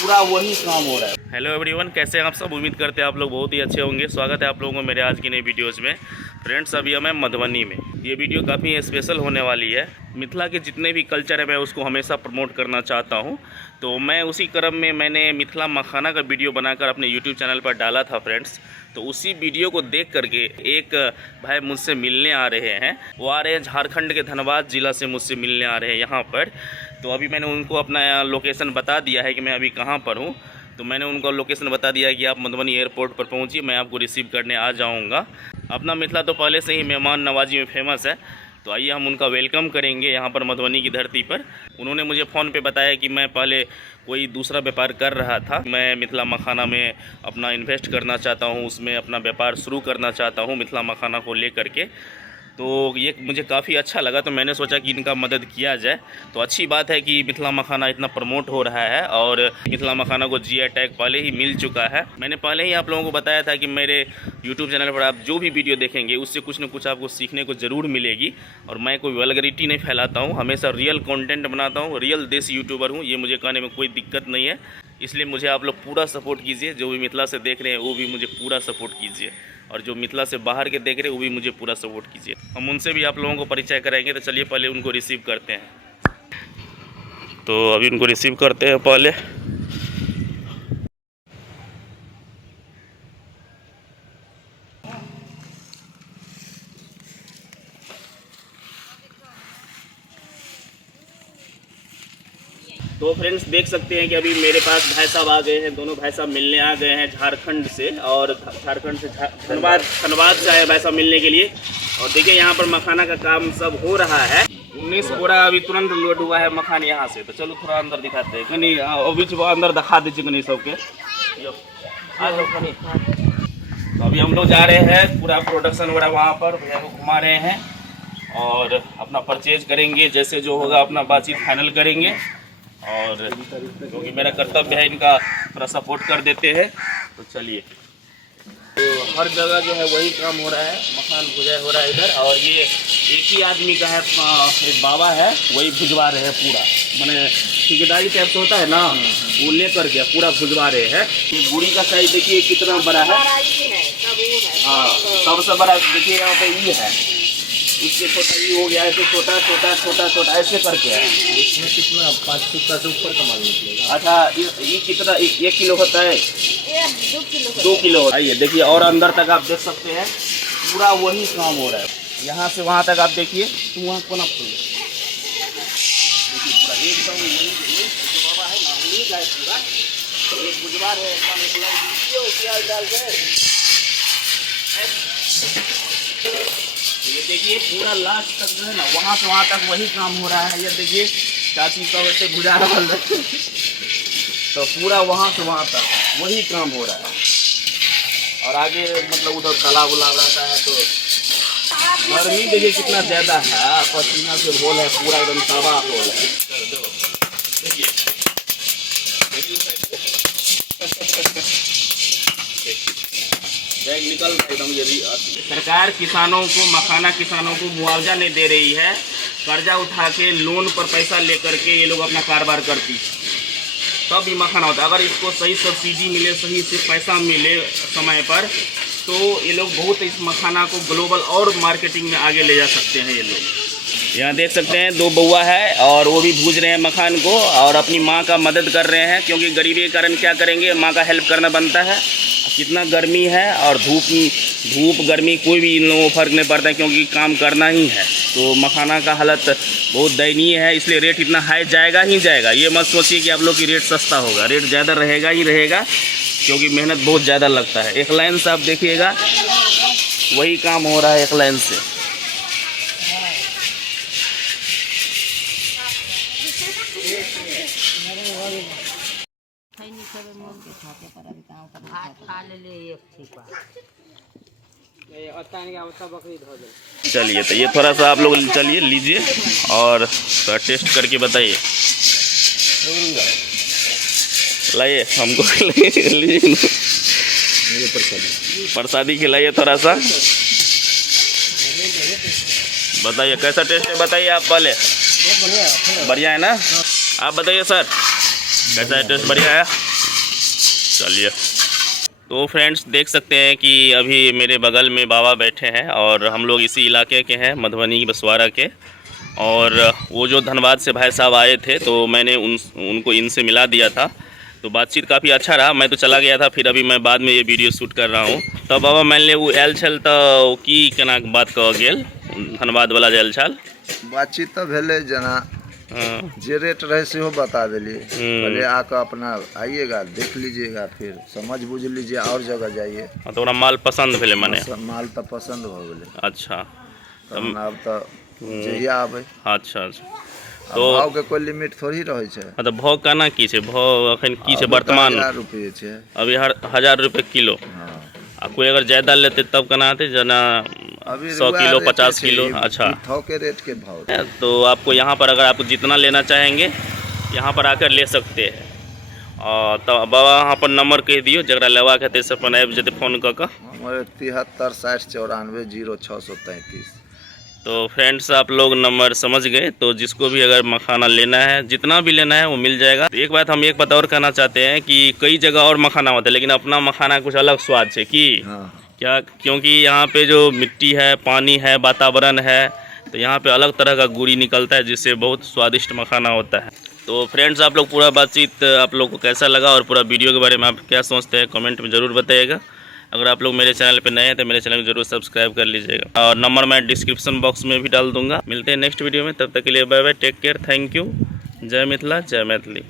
पूरा वही काम हो रहा है। हेलो एवरीवन, कैसे हैं आप सब? उम्मीद करते हैं आप लोग बहुत ही अच्छे होंगे। स्वागत है आप लोगों को मेरे आज की नई वीडियोज़ में। फ्रेंड्स, अभी हम हैं मधुबनी में। ये वीडियो काफ़ी स्पेशल होने वाली है। मिथिला के जितने भी कल्चर है मैं उसको हमेशा प्रमोट करना चाहता हूँ। तो मैं उसी क्रम में मैंने मिथिला मखाना का वीडियो बनाकर अपने यूट्यूब चैनल पर डाला था फ्रेंड्स। तो उसी वीडियो को देख करके एक भाई मुझसे मिलने आ रहे हैं। वो आ रहे हैं झारखंड के धनबाद ज़िला से मुझसे मिलने आ रहे हैं यहाँ पर। तो अभी मैंने उनको अपना लोकेशन बता दिया है कि मैं अभी कहाँ पर हूँ। तो मैंने उनको लोकेशन बता दिया है कि आप मधुबनी एयरपोर्ट पर पहुँचिए, मैं आपको रिसीव करने आ जाऊँगा। अपना मिथिला तो पहले से ही मेहमान नवाजी में फेमस है। तो आइए हम उनका वेलकम करेंगे यहाँ पर मधुबनी की धरती पर। उन्होंने मुझे फ़ोन पे बताया कि मैं पहले कोई दूसरा व्यापार कर रहा था, मैं मिथिला मखाना में अपना इन्वेस्ट करना चाहता हूँ, उसमें अपना व्यापार शुरू करना चाहता हूँ मिथिला मखाना को लेकर के। तो ये मुझे काफ़ी अच्छा लगा, तो मैंने सोचा कि इनका मदद किया जाए। तो अच्छी बात है कि मिथिला मखाना इतना प्रमोट हो रहा है और मिथिला मखाना को जीआई टैग पहले ही मिल चुका है। मैंने पहले ही आप लोगों को बताया था कि मेरे यूट्यूब चैनल पर आप जो भी वीडियो देखेंगे उससे कुछ न कुछ आपको सीखने को ज़रूर मिलेगी। और मैं कोई वल्गरिटी नहीं फैलाता हूँ, हमेशा रियल कंटेंट बनाता हूँ, रियल देसी यूट्यूबर हूँ। ये मुझे कहने में कोई दिक्कत नहीं है। इसलिए मुझे आप लोग पूरा सपोर्ट कीजिए। जो भी मिथिला से देख रहे हैं वो भी मुझे पूरा सपोर्ट कीजिए, और जो मिथिला से बाहर के देख रहे हैं वो भी मुझे पूरा सपोर्ट कीजिए। हम उनसे भी आप लोगों को परिचय कराएंगे। तो चलिए पहले उनको रिसीव करते हैं। तो अभी उनको रिसीव करते हैं पहले। तो फ्रेंड्स, देख सकते हैं कि अभी मेरे पास भाई साहब आ गए हैं। दोनों भाई साहब मिलने आ गए हैं झारखंड से, और झारखंड से धनबाद से आए भाई साहब मिलने के लिए। और देखिए यहाँ पर मखाना का काम सब हो रहा है। 19 बोरा अभी तुरंत लोड हुआ है मखान यहाँ से। तो चलो थोड़ा अंदर दिखाते हैं। कहीं अभी अंदर दिखा दीजिए कहीं सबके। तो अभी हम लोग जा रहे हैं, पूरा प्रोडक्शन वगैरह वहाँ पर भैया को घुमा रहे हैं और अपना परचेज करेंगे। जैसे जो होगा अपना बातचीत फाइनल करेंगे। और क्योंकि मेरा कर्तव्य है इनका थोड़ा सपोर्ट कर देते हैं। तो चलिए, तो हर जगह जो है वही काम हो रहा है, मखान भुजाई हो रहा है इधर। और ये एक ही आदमी का है, एक बाबा है, वही भुजवा रहे हैं पूरा। मैंने ठेकेदारी टाइप से होता है ना, वो लेकर के पूरा भुजवा रहे हैं। ये गुड़ी का साइज देखिए कितना बड़ा है। हाँ, सबसे बड़ा देखिए यहाँ पे ये है, इससे छोटा ये हो गया, ऐसे छोटा छोटा छोटा छोटा ऐसे करके है। इसमें कितना 5 फीट का से ऊपर का माल निकलेगा। अच्छा, ये कितना 1 किलो होता है? 2 किलो। आइए देखिए, और अंदर तक आप देख सकते हैं पूरा वही काम हो रहा है। यहाँ से वहाँ तक आप देखिए, तो वहाँ कौन आप पूरा एकदम वही बाबा है ना, वही गाय पूरा एक बुझवा रहे ये देखिए पूरा लास्ट तक जो है ना, वहाँ से वहाँ तक वही काम हो रहा है। ये देखिए चाची सब ऐसे बुझा रहा है। तो पूरा वहाँ से वहाँ तक वही काम हो रहा है। और आगे मतलब उधर तालाब उलाब रहता है। तो गर्मी देखिए कितना ज़्यादा है, पसीना से बोल है, पूरा एकदम तबाह हो है। देखिए निकल एकदम। यदि सरकार किसानों को, मखाना किसानों को मुआवजा नहीं दे रही है, कर्जा उठा के लोन पर पैसा लेकर के ये लोग अपना कारोबार करती है, तब भी मखाना होता है। अगर इसको सही सब्सिडी मिले, सही से पैसा मिले समय पर, तो ये लोग बहुत इस मखाना को ग्लोबल और मार्केटिंग में आगे ले जा सकते हैं। ये लोग यहाँ देख सकते हैं 2 बउआ है और वो भी भूज रहे हैं मखान को, और अपनी माँ का मदद कर रहे हैं। क्योंकि गरीबी के कारण क्या करेंगे, माँ का हेल्प करना बनता है। कितना गर्मी है, और धूप गर्मी कोई भी इन लोगों को फ़र्क नहीं पड़ता है, क्योंकि काम करना ही है। तो मखाना का हालत बहुत दयनीय है, इसलिए रेट इतना हाई जाएगा ही जाएगा। ये मत सोचिए कि आप लोग की रेट सस्ता होगा, रेट ज़्यादा रहेगा ही रहेगा, क्योंकि मेहनत बहुत ज़्यादा लगता है। एक लाइन से आप देखिएगा वही काम हो रहा है, एक लाइन से। चलिए, तो ये थोड़ा सा आप लोग चलिए लीजिए और थोड़ा टेस्ट करके बताइए। लाइए हमको लीजिए, प्रसादी खिलाइए थोड़ा सा। बताइए कैसा टेस्ट है, बताइए आप पहले। बढ़िया है ना? आप बताइए सर, कैसा है टेस्ट? बढ़िया है। चलिए, तो फ्रेंड्स देख सकते हैं कि अभी मेरे बगल में बाबा बैठे हैं और हम लोग इसी इलाके के हैं, मधुबनी बसवाड़ा के। और वो जो धनबाद से भाई साहब आए थे तो मैंने उनको इनसे मिला दिया था, तो बातचीत काफ़ी अच्छा रहा। मैं तो चला गया था, फिर अभी मैं बाद में ये वीडियो शूट कर रहा हूँ। तो बाबा मान ले वो आयल छल तो की केना बात कह गेल धनबाद वाला जे आयल छल? बातचीत तो भेले जना जे रेट रहे से हो बता दिलिए, पहले आकर अपना आइएगा, देख लीजिएगा, फिर समझ बुझ लीजिए और जगह जाइए। तो ओकरा माल पसंद भेले माने? माल तो पसंद हो गए। अच्छा, अब तो जहिया आबे। अच्छा अच्छा, तो भाव के कोई लिमिट थोड़ी रहे छे। मतलब भाव केना की छै? भाव अखन की छै वर्तमान? 1000 रुपये छे अभी 1000 रुपये किलो। हाँ। आ कोई अगर ज़्यादा लेते तब केना आते, जना 100 किलो 50 किलो? अच्छा, थोक के रेट के भाव। तो आपको यहाँ पर अगर आपको जितना लेना चाहेंगे यहाँ पर आकर ले सकते हैं। और तो बाबा यहाँ पर नंबर कह दियो, जरा लेवाक हेतै से अपन आबि जेतै फोन कऽ कऽ। हमारे 73 60 94 0633। तो फ्रेंड्स आप लोग नंबर समझ गए, तो जिसको भी अगर मखाना लेना है, जितना भी लेना है वो मिल जाएगा। तो एक बात हम एक बात और कहना चाहते हैं कि कई जगह और मखाना होता है, लेकिन अपना मखाना कुछ अलग स्वाद है कि क्या, क्योंकि यहाँ पे जो मिट्टी है, पानी है, वातावरण है, तो यहाँ पे अलग तरह का गुड़ी निकलता है जिससे बहुत स्वादिष्ट मखाना होता है। तो फ्रेंड्स आप लोग पूरा बातचीत आप लोग को कैसा लगा और पूरा वीडियो के बारे में आप क्या सोचते हैं कमेंट में ज़रूर बताइएगा। अगर आप लोग मेरे चैनल पे नए हैं तो मेरे चैनल को जरूर सब्सक्राइब कर लीजिएगा, और नंबर मैं डिस्क्रिप्शन बॉक्स में भी डाल दूंगा। मिलते हैं नेक्स्ट वीडियो में, तब तक के लिए bye bye, take care, thank you, जय मिथिला, जय मैथिली।